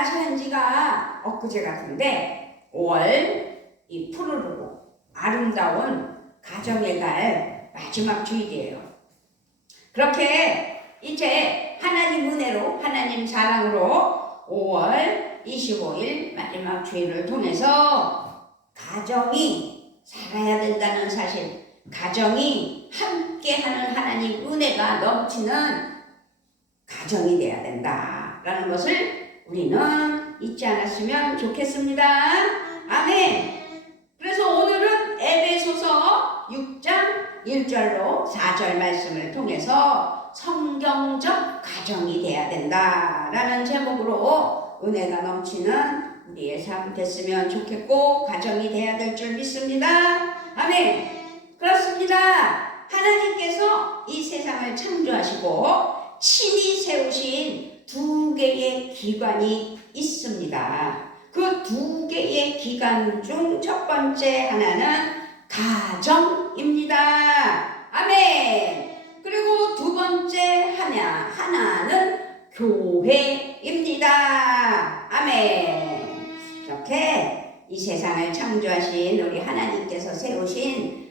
맞이한 지가 엊그제 같은데 5월 이 푸르르고 아름다운 가정의 달 마지막 주일이에요. 그렇게 이제 하나님 은혜로 하나님 사랑으로 5월 25일 마지막 주일을 통해서 가정이 살아야 된다는 사실, 가정이 함께하는 하나님 은혜가 넘치는 가정이 돼야 된다라는 것을 우리는 잊지 않았으면 좋겠습니다. 아멘. 그래서 오늘은 에베소서 6장 1절로 4절 말씀을 통해서 성경적 가정이 돼야 된다라는 제목으로 은혜가 넘치는 우리의 삶 됐으면 좋겠고 가정이 돼야 될 줄 믿습니다. 아멘. 그렇습니다. 하나님께서 이 세상을 창조하시고 친히 세우신 두 개의 기관이 있습니다. 그 두 개의 기관 중 첫 번째 하나는 가정입니다. 아멘. 그리고 두 번째 하나는 교회입니다. 아멘. 이렇게 이 세상을 창조하신 우리 하나님께서 세우신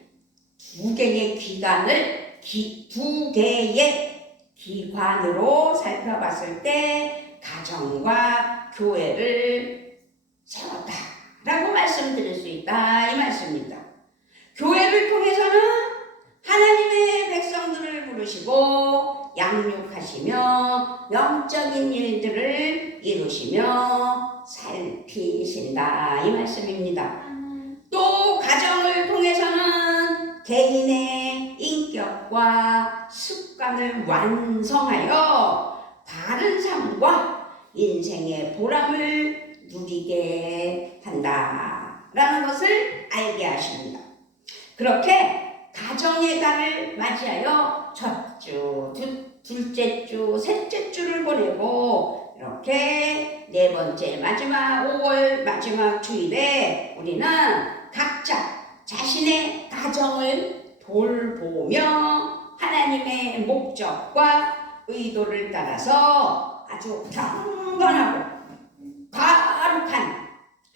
두 개의 기관을 두 개의 기관으로 살펴봤을 때 가정과 교회를 세웠다라고 말씀드릴 수 있다 이 말씀입니다. 교회를 통해서는 하나님의 백성들을 부르시고 양육하시며 영적인 일들을 이루시며 살피신다 이 말씀입니다. 또 가정을 통해서는 개인의 인격과 습관을 완성하여 바른 삶과 인생의 보람을 누리게 한다라는 것을 알게 하십니다. 그렇게 가정의 달을 맞이하여 첫 주, 둘째 주, 셋째 주를 보내고 이렇게 네 번째 마지막 5월 마지막 주일에 우리는 각자 자신의 가정을 돌보며 하나님의 목적과 의도를 따라서 아주 경건하고 거룩한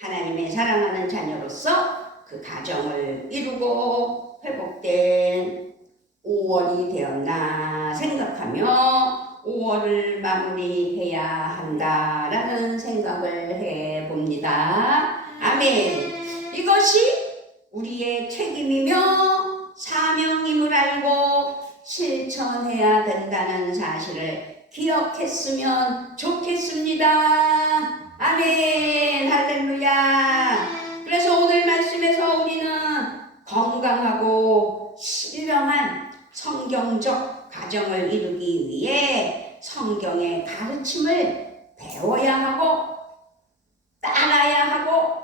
하나님의 사랑하는 자녀로서 그 가정을 이루고 회복된 5월이 되었나 생각하며 5월을 마무리해야 한다라는 생각을 해봅니다. 아멘. 이것이 우리의 책임이며 사명임을 알고 실천해야 된다는 사실을 기억했으면 좋겠습니다. 아멘. 할렐루야. 그래서 오늘 말씀에서 우리는 건강하고 신령한 성경적 가정을 이루기 위해 성경의 가르침을 배워야 하고 따라야 하고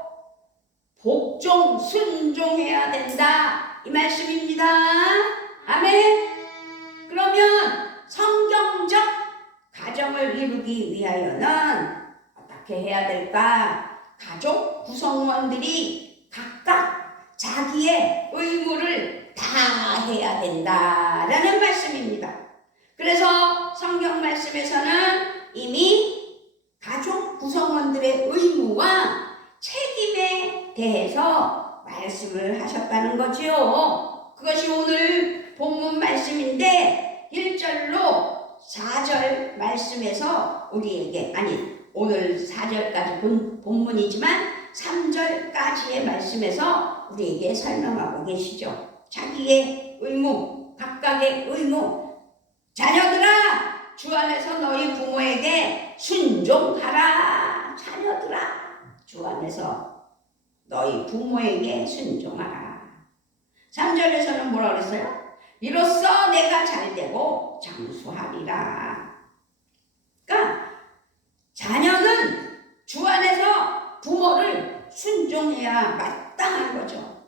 복종 순종해야 된다 이 말씀입니다. 아멘. 그러면 성경적 가정을 이루기 위하여는 어떻게 해야 될까? 가족 구성원들이 각각 자기의 의무를 다 해야 된다라는 말씀입니다. 그래서 성경 말씀에서는 이미 가족 구성원들의 의무와 책임에 대해서 말씀을 하셨다는 거지요. 그것이 오늘 본문 말씀인데 1절로 4절 말씀에서 우리에게 오늘 4절까지 본문이지만 3절까지의 말씀에서 우리에게 설명하고 계시죠. 자기의 의무, 각각의 의무. 자녀들아, 주 안에서 너희 부모에게 순종하라. 자녀들아, 주 안에서 너희 부모에게 순종하라. 3절에서는 뭐라 그랬어요? 이로써 내가 잘되고 장수하리라. 그러니까 자녀는 주 안에서 부모를 순종해야 마땅한 거죠.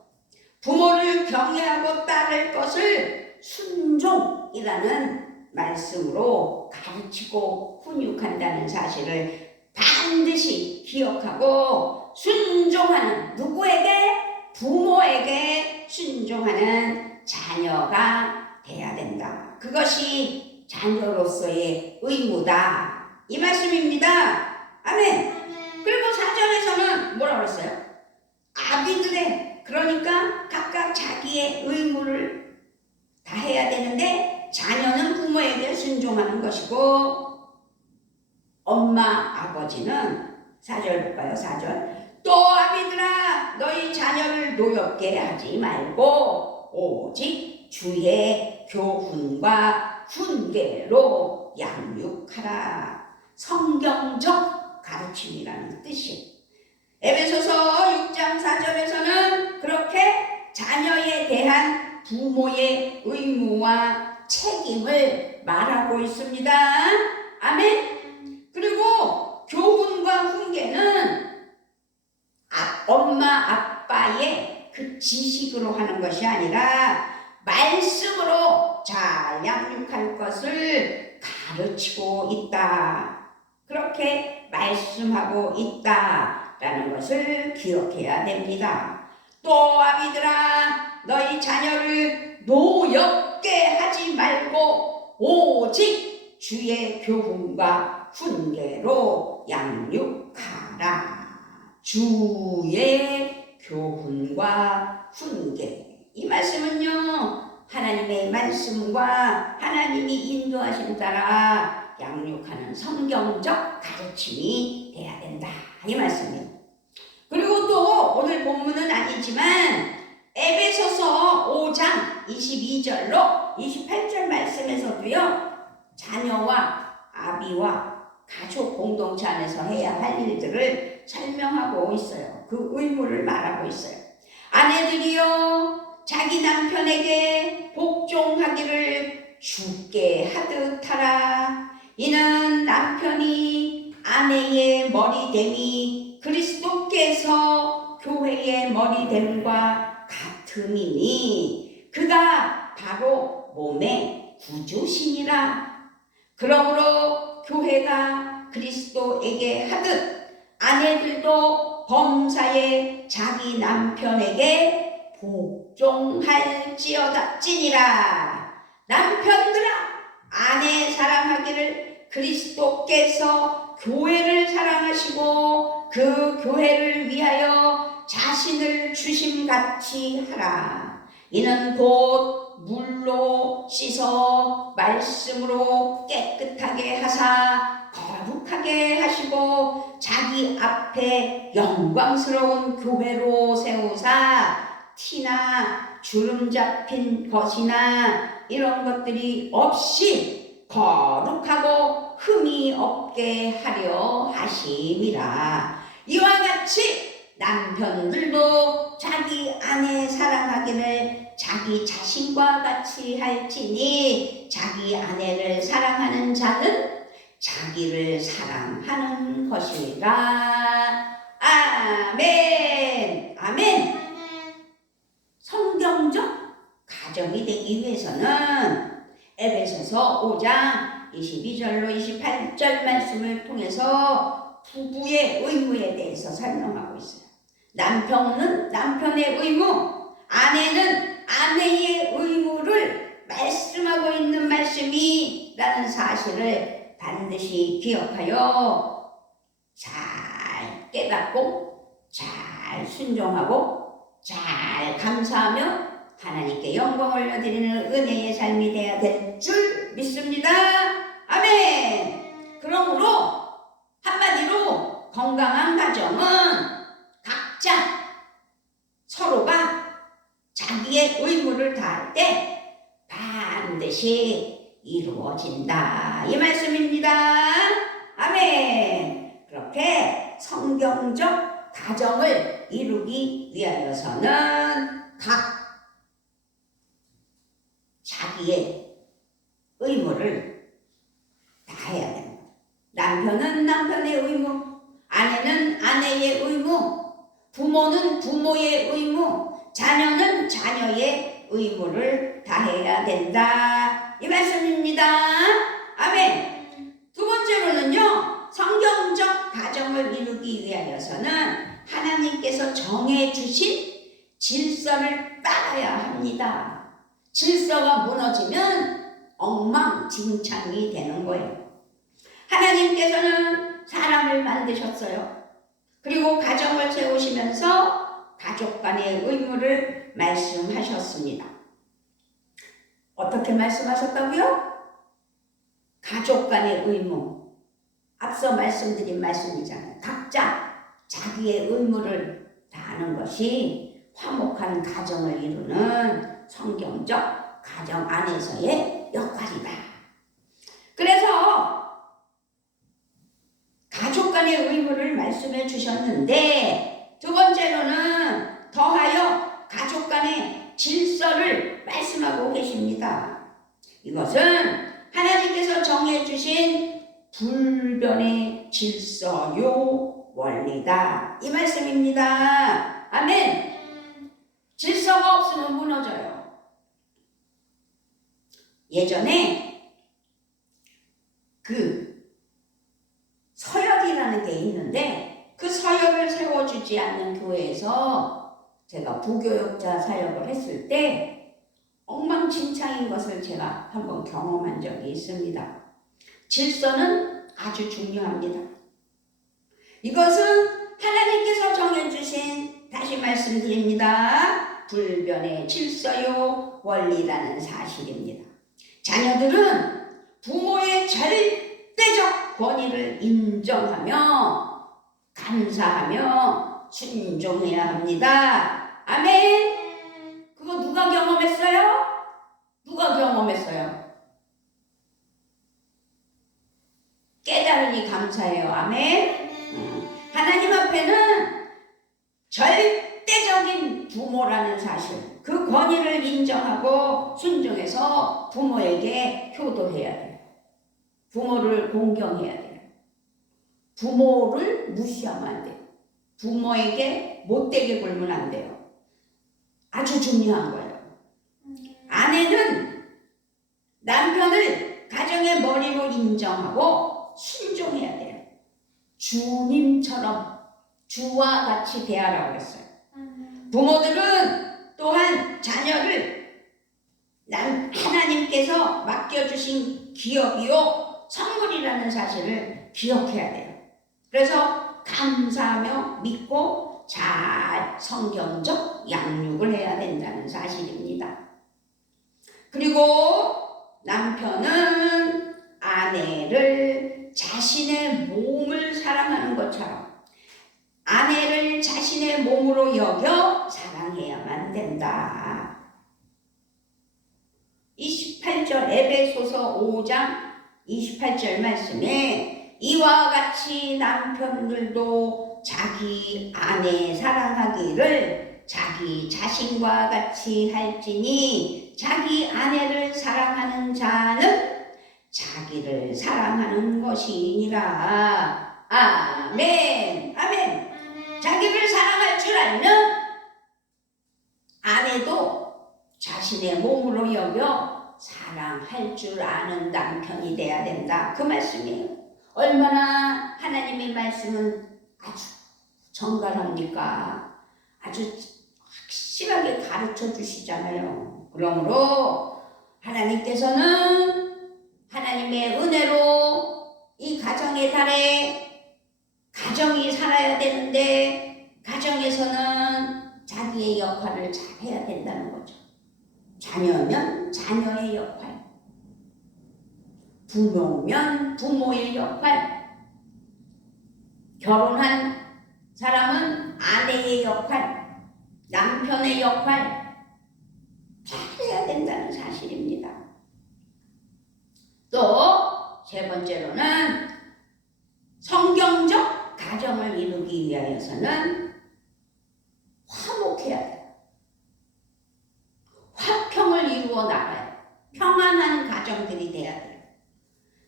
부모를 경외하고 따를 것을 순종이라는 말씀으로 가르치고 훈육한다는 사실을 반드시 기억하고 순종하는 누구에게? 부모에게 순종하는 자녀가 돼야 된다. 그것이 자녀로서의 의무다. 이 말씀입니다. 아멘. 그리고 사절에서는 뭐라고 그랬어요? 아비들의, 그러니까 각각 자기의 의무를 다 해야 되는데 자녀는 부모에게 순종하는 것이고 엄마 아버지는, 4절 볼까요? 4절. 또 아비들아 너희 자녀를 노엽게 하지 말고 오직 주의 교훈과 훈계로 양육하라. 성경적 가르침이라는 뜻이에요. 에베소서 6장 4절에서는 그렇게 자녀에 대한 부모의 의무와 책임을 말하고 있습니다. 아멘. 그리고 교훈과 훈계는 엄마 아빠의 그 지식으로 하는 것이 아니라 말씀으로 잘 양육할 것을 가르치고 있다. 그렇게 말씀하고 있다라는 것을 기억해야 됩니다. 또 아비들아 너희 자녀를 노엽게 하지 말고 오직 주의 교훈과 훈계로 양육하라. 주의 교훈과 훈계. 이 말씀은요, 하나님의 말씀과 하나님이 인도하신 따라 양육하는 성경적 가르침이 돼야 된다. 이 말씀이에요. 그리고 또 오늘 본문은 아니지만 에베소서 5장 22절로 28절 말씀에서도요, 자녀와 아비와 가족 공동체 안에서 해야 할 일들을 설명하고 있어요. 그 의무를 말하고 있어요. 아내들이여 자기 남편에게 복종하기를 주께 하듯 하라. 이는 남편이 아내의 머리됨이 그리스도께서 교회의 머리됨과 같음이니 그가 바로 몸의 구주시니라. 그러므로 교회가 그리스도에게 하듯 아내들도 범사에 자기 남편에게 복종할지어다찌니라. 남편들아 아내 사랑하기를 그리스도께서 교회를 사랑하시고 그 교회를 위하여 자신을 주심같이 하라. 이는 곧 물로 씻어 말씀으로 깨끗하게 하사 거룩하게 하시고 자기 앞에 영광스러운 교회로 세우사 티나 주름 잡힌 것이나 이런 것들이 없이 거룩하고 흠이 없게 하려 하심이라. 이와 같이 남편들도 자기 아내 사랑하기를 자기 자신과 같이 할지니 자기 아내를 사랑하는 자는 자기를 사랑하는 것이라. 아멘. 아멘. 성경적 가정이 되기 위해서는 에베소서 5장 22절로 28절 말씀을 통해서 부부의 의무에 대해서 설명하고 있어요. 남편은 남편의 의무, 아내는 아내의 의무를 말씀하고 있는 말씀이라는 사실을 반드시 기억하여 잘 깨닫고 잘 순종하고 잘 감사하며 하나님께 영광 올려드리는 은혜의 삶이 되어야 될 줄 믿습니다. 아멘. 그러므로 한마디로 건강한 가정은 각자 서로가 자기의 의무를 다할 때 반드시 이루어진다. 이 말씀입니다. 아멘. 그렇게 성경적 가정을 이루기 위하여서는 각 자기의 의무를 다해야 됩니다. 남편은 남편의 의무, 아내는 아내의 의무, 부모는 부모의 의무, 자녀는 자녀의 의무를 다해야 된다. 이 말씀입니다. 아멘. 두 번째로는요, 성경적 가정을 이루기 위하여서는 하나님께서 정해주신 질서를 따라야 합니다. 질서가 무너지면 엉망진창이 되는 거예요. 하나님께서는 사람을 만드셨어요. 그리고 가정을 세우시면서 가족 간의 의무를 말씀하셨습니다. 어떻게 말씀하셨다고요? 가족 간의 의무. 앞서 말씀드린 말씀이잖아요. 각자 자기의 의무를 다하는 것이 화목한 가정을 이루는 성경적 가정 안에서의 역할이다. 그래서 가족 간의 의무를 말씀해 주셨는데, 두 번째로는 더하여 가족 간의 질서를 말씀하고 계십니다. 이것은 하나님께서 정해 주신 불변의 질서요 원리다, 이 말씀입니다. 아멘. 질서가 없으면 무너져요. 예전에 서열이라는 게 있는데, 그 서열을 세워주지 않는 교회에서 제가 부교육자 사역을 했을 때 엉망진창인 것을 제가 한번 경험한 적이 있습니다. 질서는 아주 중요합니다. 이것은 하나님께서 정해주신, 다시 말씀드립니다, 불변의 질서요 원리라는 사실입니다. 자녀들은 부모의 절대적 권위를 인정하며 감사하며 순종해야 합니다. 아멘. 그거 누가 경험했어요? 누가 경험했어요? 깨달으니 감사해요. 아멘. 하나님 앞에는 절대적인 부모라는 사실, 그 권위를 인정하고 순종해서 부모에게 효도해야 돼요. 부모를 공경해야 돼요. 부모를 무시하면 안 돼요. 부모에게 못되게 굴면 안 돼요. 아주 중요한 거예요. 아내는 남편을 가정의 머리로 인정하고 순종해야 돼요. 주님처럼 주와 같이 대하라고 했어요. 부모들은 또한 자녀를 하나님께서 맡겨주신 기업이요 선물이라는 사실을 기억해야 돼요. 그래서 감사하며 믿고 잘 성경적 양육을 해야 된다는 사실입니다. 그리고 남편은 아내를 자신의 몸을 사랑하는 것처럼 아내를 자신의 몸으로 여겨 사랑해야만 된다. 28절 에베소서 5장 28절 말씀에 이와 같이 남편들도 자기 아내 사랑하기를 자기 자신과 같이 할지니 자기 아내를 사랑하는 자는 자기를 사랑하는 것이니라. 아멘. 아멘. 자기를 사랑할 줄 알면 아내도 자신의 몸으로 여겨 사랑할 줄 아는 남편이 돼야 된다, 그 말씀이에요. 얼마나 하나님의 말씀은 아주 정갈합니까? 아주 확실하게 가르쳐 주시잖아요. 그러므로 하나님께서는 하나님의 은혜로 이 가정의 달에 가정이 살아야 되는데, 가정에서는 자기의 역할을 잘 해야 된다는 거죠. 자녀면 자녀의 역할, 부모면 부모의 역할, 결혼한 사람은 아내의 역할, 남편의 역할 잘 해야 된다는 사실입니다. 또 세 번째로는 성경적 가정을 이루기 위하여서는 화목해야 돼요. 화평을 이루어 나가요. 평안한 가정들이 돼야 돼요.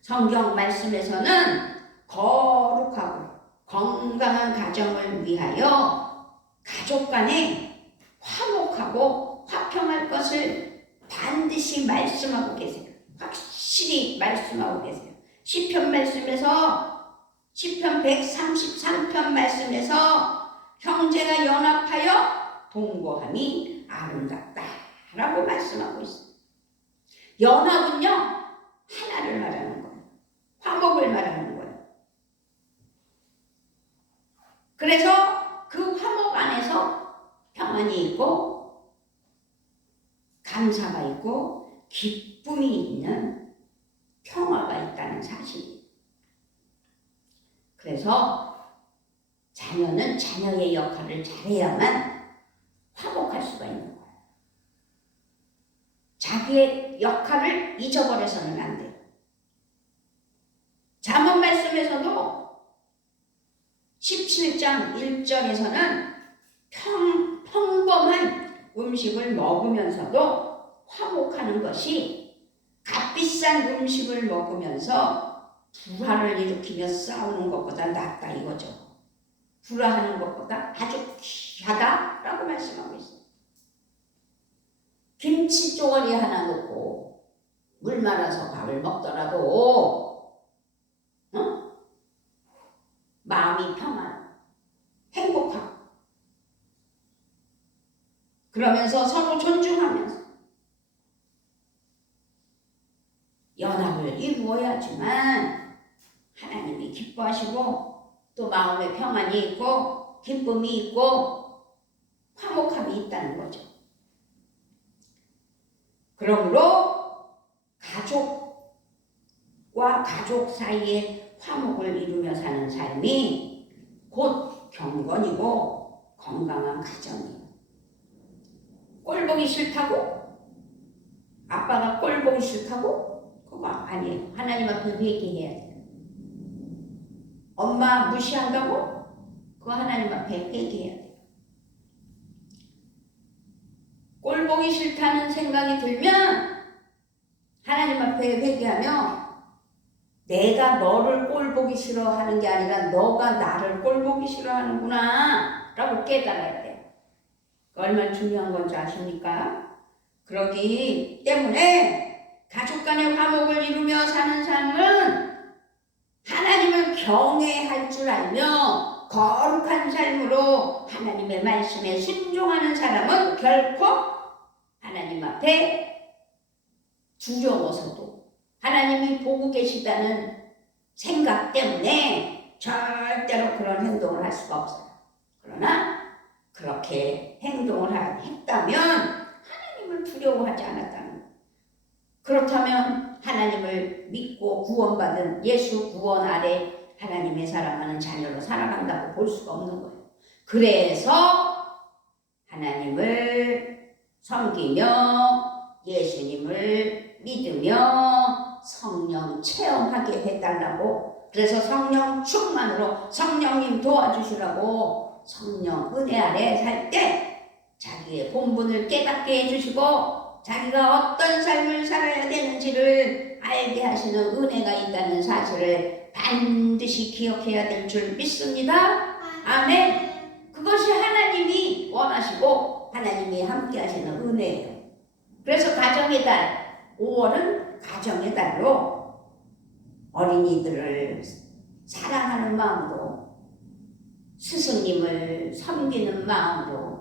성경 말씀에서는 거룩하고 건강한 가정을 위하여 가족 간에 화목하고 화평할 것을 반드시 말씀하고 계세요. 확실히 말씀하고 계세요. 시편 말씀에서, 시편 133편 말씀에서 형제가 연합하여 동거함이 아름답다 라고 말씀하고 있습니다. 연합은요, 하나를 말하는 거예요. 화목을 말하는 거예요. 그래서 그 화목 안에서 평안이 있고 감사가 있고 기쁨이 있는 평화가 있다는 사실이에요. 그래서 자녀는 자녀의 역할을 잘해야만 화목할 수가 있는 거예요. 자기의 역할을 잊어버려서는 안 돼요. 잠언 말씀에서도 17장 1절에서는 평범한 음식을 먹으면서도 화목하는 것이 값비싼 음식을 먹으면서 불화를 일으키며 싸우는 것보다 낫다 이거죠. 불화하는 것보다 아주 귀하다라고 말씀하고 있어요. 김치 쪼가리 하나 넣고 물 말아서 밥을 먹더라도 마음이 평안, 행복하고 그러면서 서로 존중하면서 연합을 이루어야지만 하나님이 기뻐하시고 또 마음에 평안이 있고 기쁨이 있고 화목함이 있다는 거죠. 그러므로 가족과 가족 사이에 화목을 이루며 사는 삶이 곧 경건이고 건강한 가정이에요. 꼴 보기 싫다고? 아빠가 꼴 보기 싫다고? 그거 아니에요. 하나님 앞에 회개해야 돼요. 엄마 무시한다고? 그거 하나님 앞에 회개해야 돼요. 꼴 보기 싫다는 생각이 들면 하나님 앞에 회개하며 내가 너를 꼴 보기 싫어하는 게 아니라 너가 나를 꼴 보기 싫어하는구나 라고 깨달아야 돼요. 얼마나 중요한 건지 아십니까? 그러기 때문에 가족 간의 화목을 이루며 사는 삶은 하나님을 경외할 줄 알며 거룩한 삶으로 하나님의 말씀에 순종하는 사람은 결코 하나님 앞에 두려워서도 하나님이 보고 계시다는 생각 때문에 절대로 그런 행동을 할 수가 없어요. 그러나 그렇게 행동을 했다면 하나님을 두려워하지 않았다는 거예요. 그렇다면 하나님을 믿고 구원받은 예수 구원 아래 하나님의 사랑하는 자녀로 살아간다고 볼 수가 없는 거예요. 그래서 하나님을 섬기며 예수님을 믿으며 성령 체험하게 해달라고, 그래서 성령 충만으로 성령님 도와주시라고 성령 은혜 아래 살 때 자기의 본분을 깨닫게 해주시고 자기가 어떤 삶을 살아야 되는지를 알게 하시는 은혜가 있다는 사실을 반드시 기억해야 될 줄 믿습니다. 아멘. 그것이 하나님이 원하시고 하나님이 함께 하시는 은혜예요. 그래서 가정의 달 5월은 가정의 달로 어린이들을 사랑하는 마음으로 스승님을 섬기는 마음으로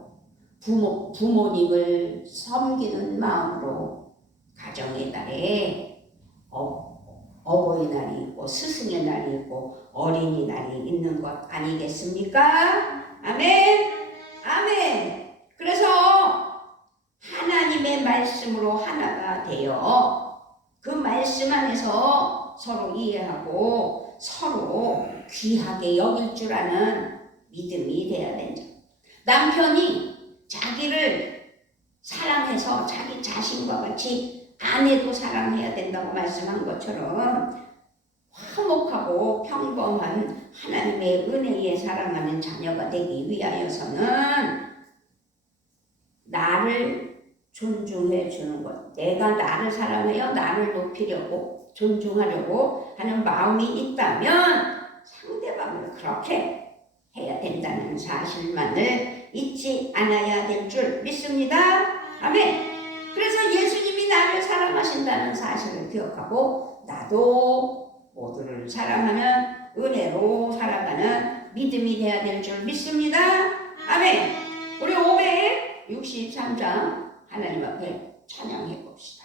부모님을 섬기는 마음으로 가정의 달에 어버이날이 있고 스승의 날이 있고 어린이날이 있는 것 아니겠습니까? 아멘. 아멘. 그래서 하나님의 말씀으로 하나가 되어 그 말씀 안에서 서로 이해하고 서로 귀하게 여길 줄 아는 믿음이 돼야 된다. 남편이 자기를 사랑해서 자기 자신과 같이 아내도 사랑해야 된다고 말씀한 것처럼 화목하고 평범한 하나님의 은혜에 사랑하는 자녀가 되기 위하여서는 나를 존중해 주는 것, 내가 나를 사랑하여 나를 높이려고 존중하려고 하는 마음이 있다면 상대방을 그렇게 해야 된다는 사실만을 잊지 않아야 될 줄 믿습니다. 아멘. 그래서 예수님이 나를 사랑하신다는 사실을 기억하고 나도 모두를 사랑하는 은혜로 살아가는 믿음이 되어야 될 줄 믿습니다. 아멘. 우리 563장 하나님 앞에 찬양해 봅시다.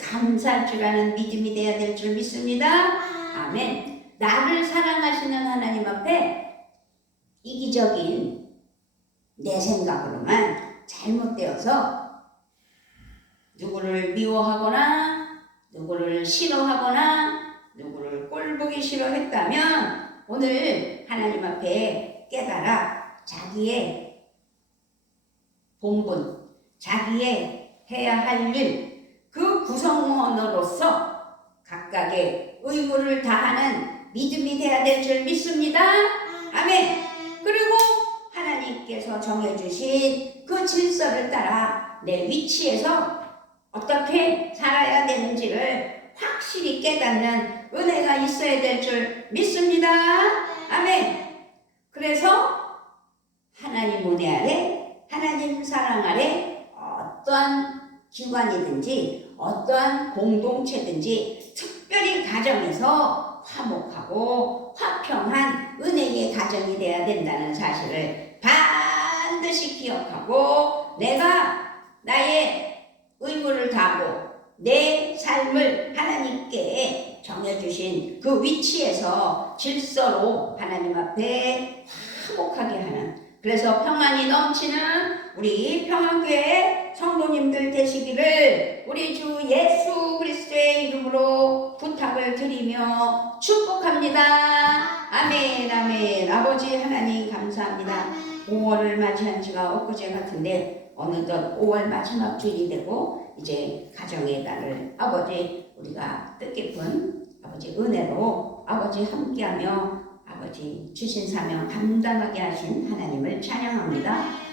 감사할 줄 아는 믿음이 되어야 될 줄 믿습니다. 아멘. 나를 사랑하시는 하나님 앞에 이기적인 내 생각으로만 잘못되어서 누구를 미워하거나 누구를 싫어하거나 누구를 꼴보기 싫어했다면 오늘 하나님 앞에 깨달아 자기의 본분, 자기의 해야 할 일, 그 구성원으로서 각각의 의무를 다하는 믿음이 되어야 될 줄 믿습니다. 아멘. 그리고 하나님께서 정해주신 그 질서를 따라 내 위치에서 어떻게 살아야 되는지를 확실히 깨닫는 은혜가 있어야 될 줄 믿습니다. 아멘. 그래서 하나님 은혜 아래, 하나님 사랑 아래 어떠한 기관이든지 어떠한 공동체든지 특별히 가정에서 화목하고 화평한 은혜의 가정이 되어야 된다는 사실을 반드시 기억하고 내가 나의 의무를 다하고 내 삶을 하나님께 정해주신 그 위치에서 질서로 하나님 앞에 화목하게 하는, 그래서 평안이 넘치는 우리 평안교회 성도님들 되시기를 우리 주 예수 그리스도의 이름으로 부탁을 드리며 축복합니다. 아멘. 아멘. 아버지 하나님 감사합니다. 5월을 맞이한 지가 엊그제 같은데 어느덧 5월 마지막 주일이 되고 이제 가정의 달을 아버지 우리가 뜻깊은 아버지 은혜로 아버지 함께하며 아버지 주신 사명 감당하게 하신 하나님을 찬양합니다.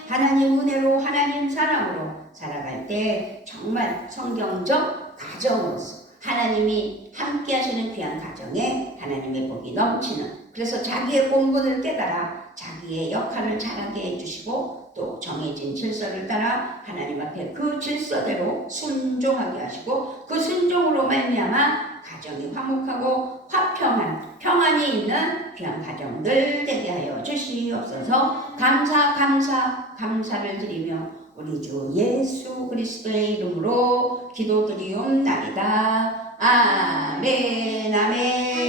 하나님 은혜로 하나님 사랑으로 살아갈 때 정말 성경적 가정으로서 하나님이 함께 하시는 귀한 가정에 하나님의 복이 넘치는, 그래서 자기의 본분을 깨달아 자기의 역할을 잘하게 해주시고 또 정해진 질서를 따라 하나님 앞에 그 질서대로 순종하게 하시고 그 순종으로 말미암아 가정이 화목하고 화평한 평안이 있는 귀한 가정들 되게 하여 주시옵소서. 감사를 드리며 우리 주 예수 그리스도의 이름으로 기도드리옵나이다. 아멘. 아멘.